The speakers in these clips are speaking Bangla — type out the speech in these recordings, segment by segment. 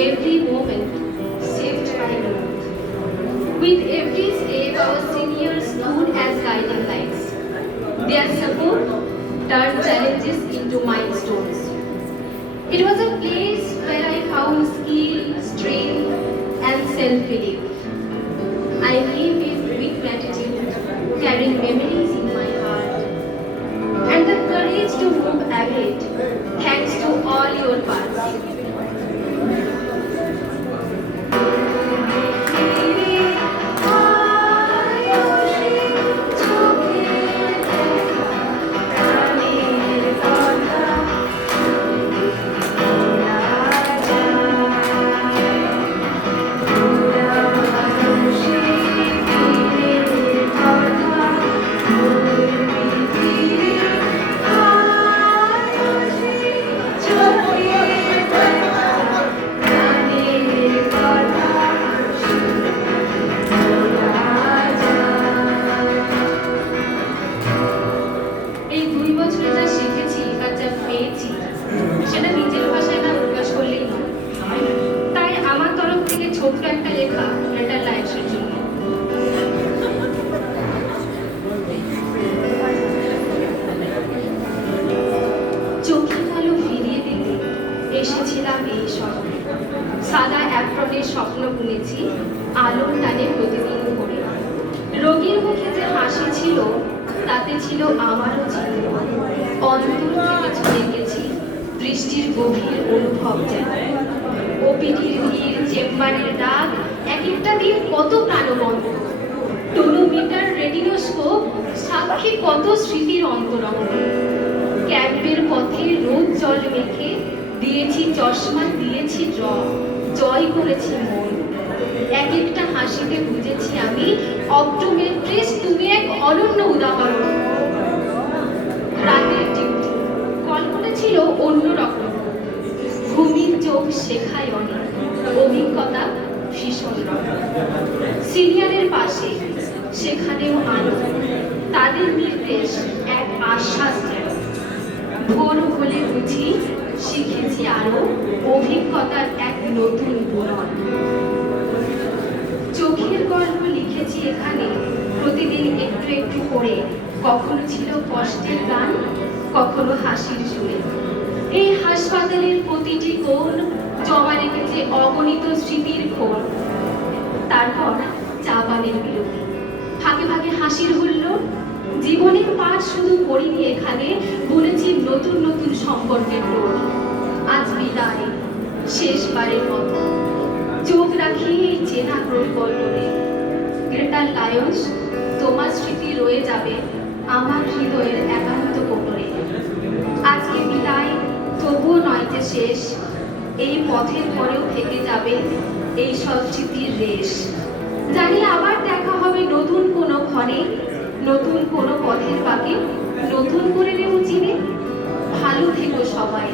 every moment saved by growth. With every step, our seniors stood as guiding lights. Their support turned challenges into milestones. It was a place where I found skill, strength, and self-belief. I live with gratitude, carrying memories in my heart, and the courage to move ahead, thanks to all your parts. এসেছিলাম এই শহরে, সাদা অ্যাপ্রনের স্বপ্ন বুনেছি আলোর টানে প্রতিদিন করে। রোগীর মুখে যে হাসি ছিল তাতে ছিল আমারও চিহ্ন। অন্তর থেকে চলে গেছি দৃষ্টির গভীর অনুভব যেন। ওপিডির ভিড়, চেম্বারের ডাক, এক একটা দিন কত প্রাণবন্ত। টোনোমিটার, রেটিনোস্কোপ, সাক্ষী কত স্মৃতির অন্তরঙ্গ। ক্যাম্পের পথে রোদ জল মেখে দিয়েছি চশমা, দিয়েছি ড্রপ, জয় করেছি মন। এক একটা হাসিতে বুঝেছি আমি অপটোমেট্রিস্ট তুমি এক অনন্য উদাহরণ। রাতের ডিউটি, কল্পনা ছিল অন্যরকম। ঘুমির চোখ শেখায় অনেক, অভিজ্ঞতা ভীষণ রকম। সিনিয়রের পাশে সেখানেও আলো, তাদের নির্দেশ এক আশ্বাস যেন। ভোর হলে বুঝি শিখেছি আরো অভিজ্ঞতার এক নতুন বুনন। চোখের গল্প লিখেছি এখানে প্রতিদিন একটু একটু করে। কখনো ছিল কষ্টের গান, কখনো হাসির সুরে। এই হাসপাতালের প্রতিটি কোণ জমা রেখেছে অগণিত স্মৃতির খোল। তারপর চা পানের বিরতি, ফাঁকে ফাঁকে হাসির হুল্লোড়। জীবনের পাঠ শুধু পড়িনি এখানে, বলেছি নতুন নতুন সম্পর্কের ডোর। আজ বিদায়, শেষবারের মতো চোখ রাখি এই চেনা প্রকল্পে। গ্রেটার লায়ন্স, তোমার স্মৃতি রয়ে যাবে আমার হৃদয়ের একান্ত কোটরে। আজকে বিদায়, তবুও নয় যে শেষ। এই পথের পরেও থেকে যাবে এই সব স্মৃতির রেশ। জানি আবার দেখা হবে নতুন কোনো ক্ষণে। নতুন কোনো পথের বাঁকে নতুন করে নেব চিনে। ভালো থেকো সবাই,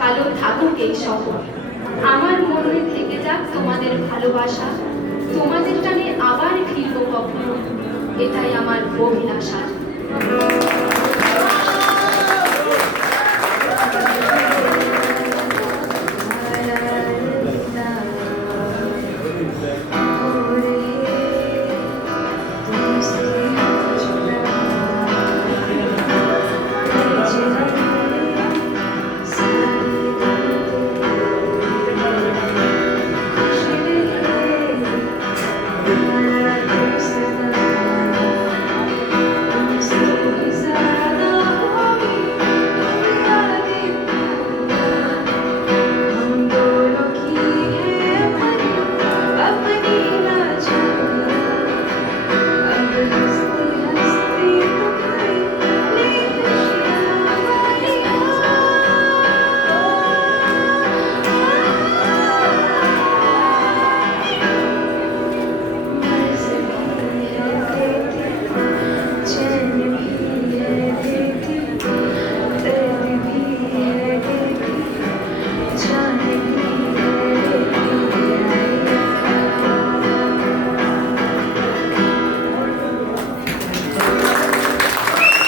ভালো থাকুক এই শহর। আমার মনে থেকে যাক তোমাদের ভালোবাসা, তোমাদের টানে আবার ফিরবো কখনো, এটাই আমার অভিলাষা।